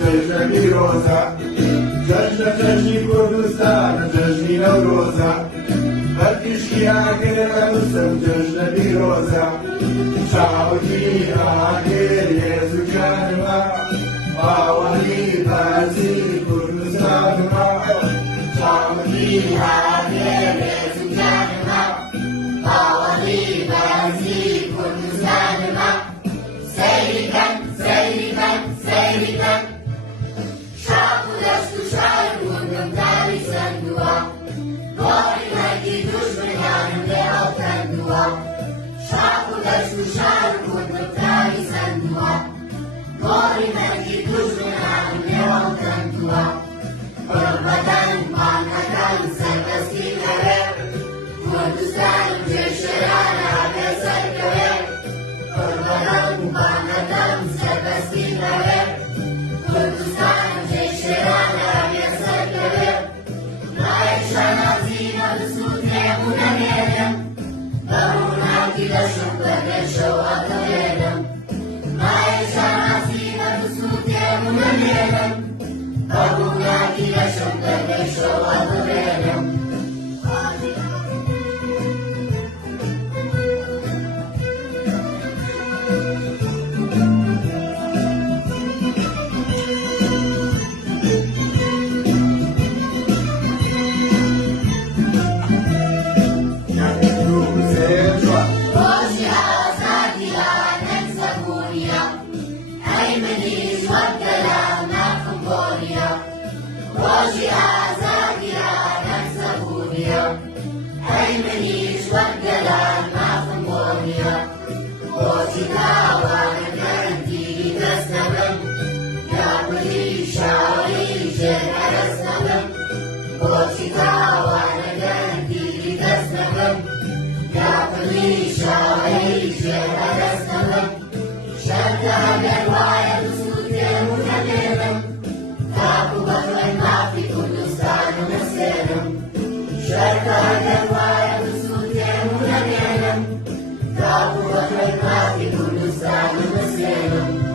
جشن روزا جشن كردستان جشن نوروزا بەرگشتی ئاگرم جشن روزا چاوتی ئاگر هێزوکانما باوەڕی بازی کوردستانما چاوتی ئاگر هێزوکانما باوەڕی بازی کوردستانما سەیریکەن سەیریکەن سەیریکەن شاق و دەشت و شار بوونم داری سندووە گۆڕی مەرگی دوژمنانم لێ هەڵکەندووە شاق و دەشت و شار بوونم داری سندووە گۆڕی مەرگی دوژمنانم لێ هەڵکەندووە پڕبەدەن مانەکان سەربەستی لەوێ کوردستانم جێشێرانە بێ سەرکەوێ پڕبەدەن مانەکان سەربەستی لەوێ کوردستانم جێشێرانە بێ سەرکەوێ نایەک شانازیمە بسووتێم و نەمێنم بەڕووناکی لەشم بەبێشەو ئەکەوێنم نایەک شانازیمە بسووتێم و نەمێنم بەڕووناکی لەشم بەبێشەو ئەکەوێنم منيش والقلم ما فهمونيا بوتي داوانا قلبي تسلم يا بلي شاوري جن أرسلم بوتي داوانا قلبي تسلم يا بلي شاوري جن أرسلم شدها بالوايا بسوتي ونبيلم تابو بطل ما في كردستان ومسيرم شدها بالوايا تابو بطل ما في كردستان ومسيرم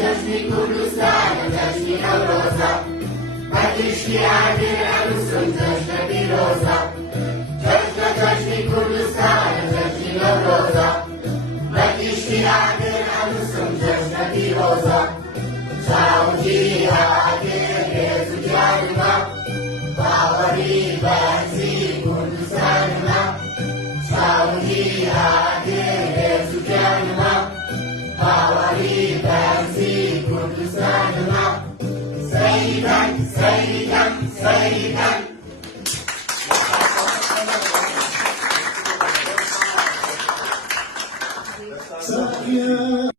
جشن كردستان جشن نوروزا بەرگشتی ئاگرم جشن روزا جشن كردستان جشن نوروزا بەرگشتی ئاگرم جشن روزا چاوتی ئاگر هێزوکانما باوەڕی بەرزی کوردستانما چاوتی ئاگر هێزوکانما باوەڕی بەرزی کوردستانما سەیریکەن سەیریکەن سەیریکەن